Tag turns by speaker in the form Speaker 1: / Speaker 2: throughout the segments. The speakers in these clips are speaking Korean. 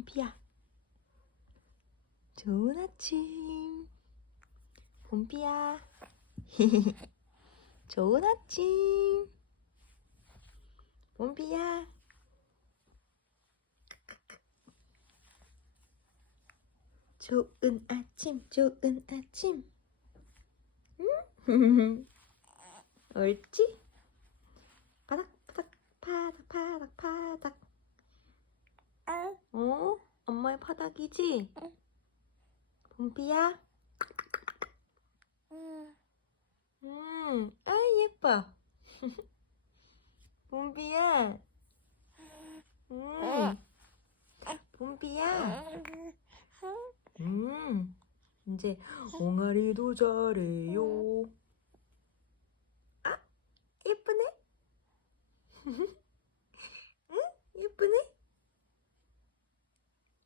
Speaker 1: 봄비야. 좋은 아침. 봄비야. 좋은 아침. 봄비야. 좋은 아침, 좋은 아침. 응? 옳지? 바닥, 바닥, 바닥, 바닥, 바닥. 어? 엄마의 바닥이지? 봄비야? 음, 아 예뻐. 봄비야. 음, 봄비야. 음, 이제 옹알이도 잘해요. 아, 예쁘네. 응? 예쁘네.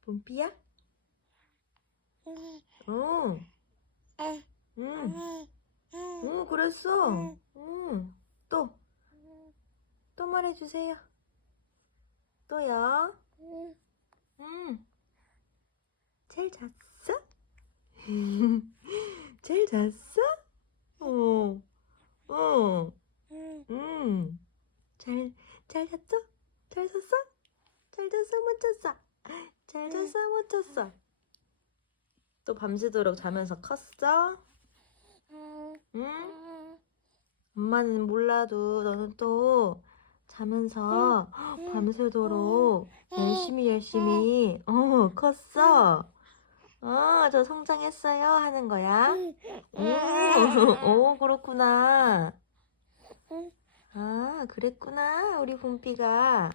Speaker 1: 봄비야? 어. 응. 응, 그랬어. 응. 또. 또 말해주세요. 또요. 응. 잘 잤어? 잘 잤어? 어. 어. 응. 잘, 잘 잤어? 잘 잤어? 잘 잤어? 못 잤어? 잘 잤어? 못 잤어? 또 밤새도록 자면서 컸어? 응? 엄마는 몰라도 너는 또 자면서 밤새도록 열심히 열심히 어 컸어. 어, 저 성장했어요 하는 거야. 오, 오 그렇구나. 아, 그랬구나. 우리 봄비가.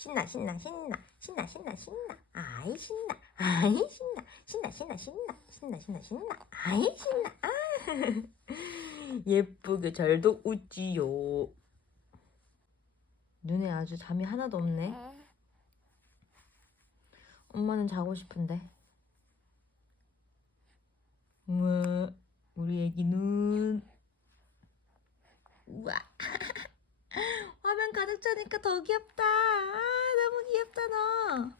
Speaker 1: 신나, 신나, 신나, 신나, 신나, 신나. 아이, 신나, 아이, 신나, 신나, 신나, 신나, 신나, 신나, 신나. 아이, 신나. 아. 예쁘게 잘도 웃지요. 눈에 아주 잠이 하나도 없네. 엄마는 자고 싶은데. 우와, 우리 애기 눈. 우와. 화면 가득 차니까 더 귀엽다. 아, 너무 귀엽다, 너.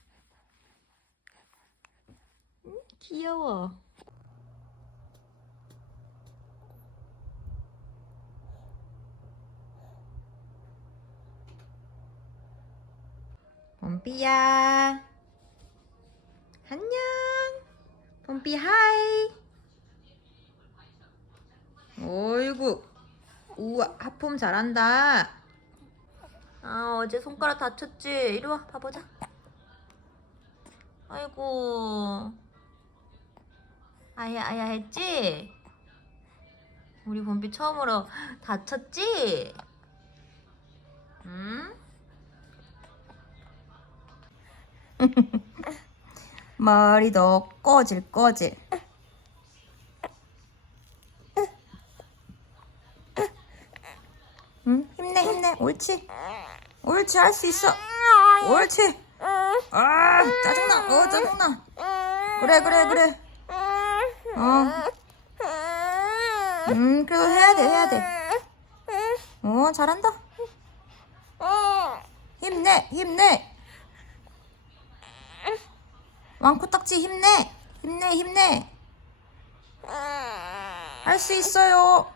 Speaker 1: 응? 귀여워. 봄비야. 안녕. 봄비 하이. 어이구. 우와, 하품 잘한다. 아, 어제 손가락 다쳤지? 이리 와, 봐보자. 아이고. 아야, 아야 했지? 우리 봄비 처음으로 다쳤지? 응? 머리도 꼬질 꼬질. 응? 힘내 힘내 옳지 옳지 할 수 있어. 옳지. 아 짜증나. 어 짜증나. 그래 그래 그래. 어음 그래도 해야 돼 해야 돼어 잘한다. 힘내 힘내. 왕코딱지 힘내. 힘내 힘내. 할 수 있어요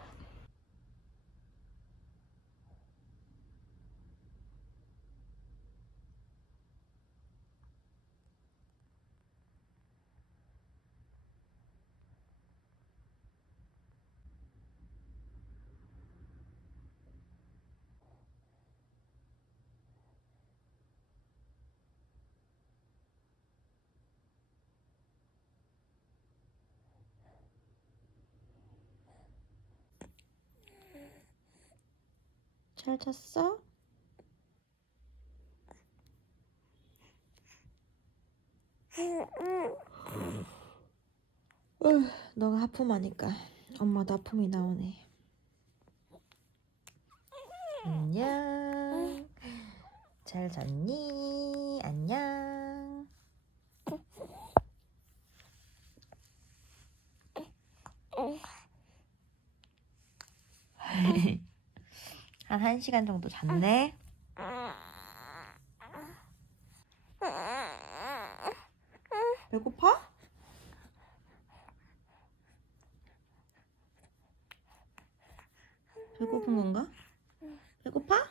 Speaker 1: 잘 잤어? 으, 너가 하품하니까 엄마도 하품이 나오네. 안녕. 잘 잤니? 안녕. 한 1시간 정도 잤네. 배고파? 배고픈 건가? 배고파?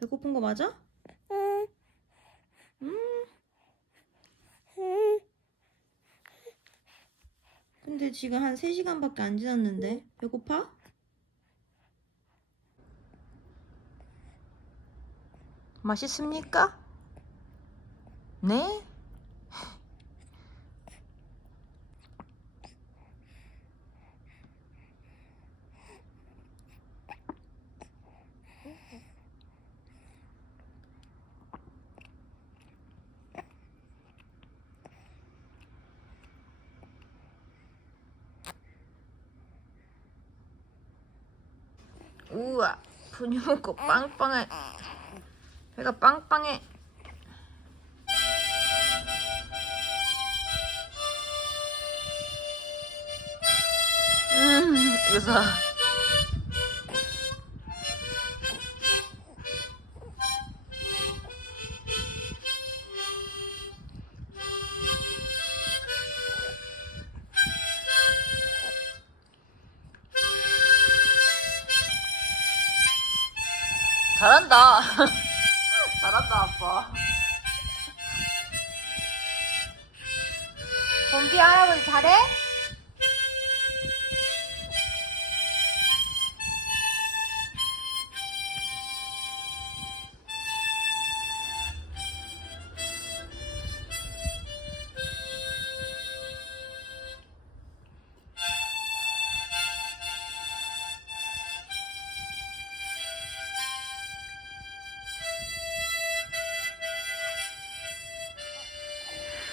Speaker 1: 배고픈 거 맞아? 음. 근데 지금 한 3시간밖에 안 지났는데 배고파? 맛있습니까? 네? 우와 분유 먹고 빵빵해 배가 빵빵해. 음 웃어. 잘한다 잘한다 아빠 범비 할아버지 잘해?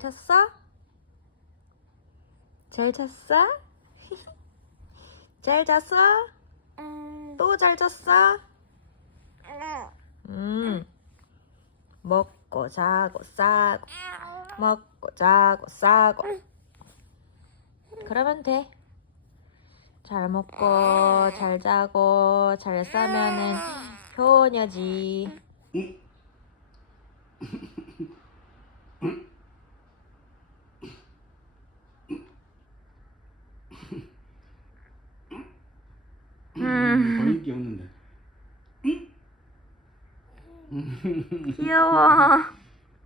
Speaker 1: 잘 잤어? 잘 잤어? 잘 잤어? 또잘 잤어? 음. 먹고 자고 싸고 먹고 자고 싸고 그러면 돼. 잘 먹고 잘 자고 잘 싸면은 효녀지. 음.
Speaker 2: 보일 게 없는데.
Speaker 1: 귀여워.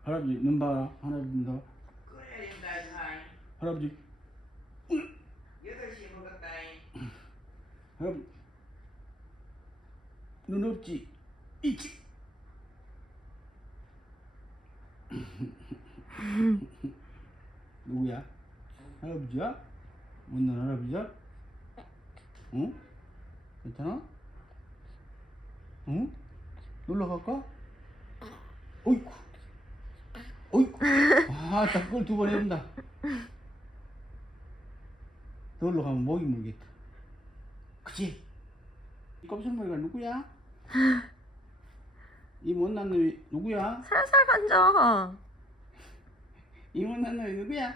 Speaker 2: 할아버지 눈 봐라. 할아버지 눈 봐. 할아버지.
Speaker 3: 8시에 먹었다잉.
Speaker 2: 할아버지. 눈 없지. 있지. 누구야? 할아버지야? 못난 할아버지야? 응? 괜찮아? 응? 놀러 갈까? 어이쿠. 어이쿠. 아, 딱 그걸 두 번 해본다. 놀러 가면 목이 물겠다. 그치? 이 껍질머리가 누구야? 이 못난 놈이 누구야?
Speaker 1: 살살 만져.
Speaker 2: 이 못난 놈이 누구야?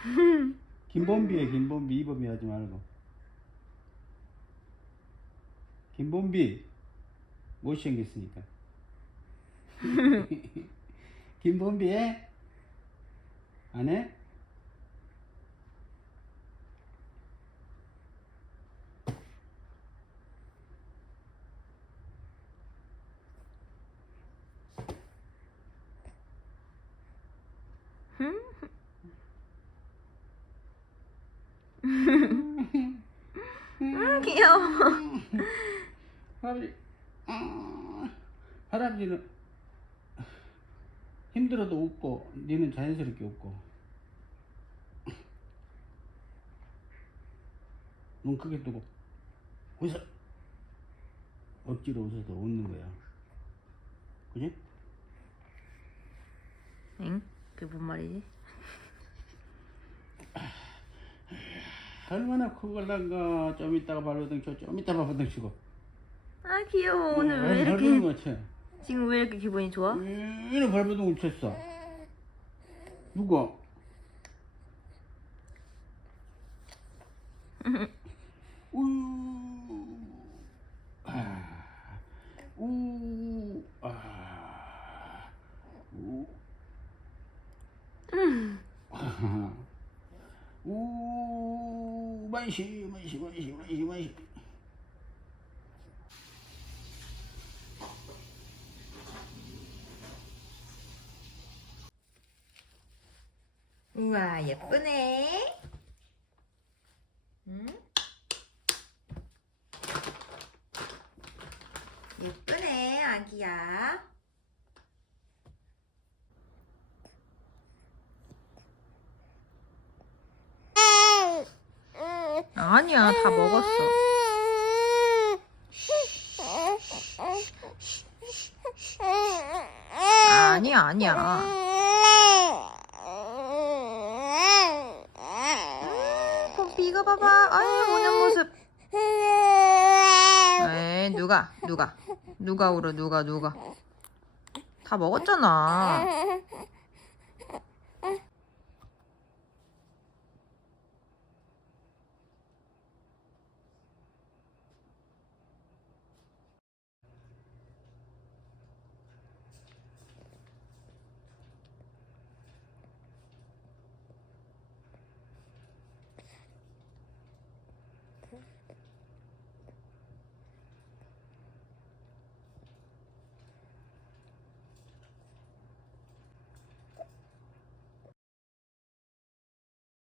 Speaker 2: 김범비에 김범비 이범이 하지 말고 김범비 못생겼으니까 김범비에 안 해?
Speaker 1: 음? 음, 귀여워.
Speaker 2: 할아버지, 아, 할아버지는 힘들어도 웃고, 니는 자연스럽게 웃고. 눈 크게 뜨고, 웃어. 억지로 웃어서 웃는 거야. 그지?
Speaker 1: 응? 그게 뭔 말이지?
Speaker 2: 얼마나 크걸란가. 좀 이따가 발버둥 쳐, 좀 이따 발버둥 치고.
Speaker 1: 아 귀여워. 오늘 왜 이렇게
Speaker 2: 쳐.
Speaker 1: 지금 왜 이렇게 기분이 좋아?
Speaker 2: 왜 발버둥을 쳤어? 누가? 우유, 아, 우, 아, 우, 아, 우, 만시, 만시, 만시, 만시, 만시.
Speaker 1: 우와 예쁘네. 응? 예쁘네 아기야. 아니야 다 먹었어. 아니야 아니야. pompi 이거 봐봐. 아유 우는 모습. 에이 누가 누가 누가 울어 누가 누가 다 먹었잖아.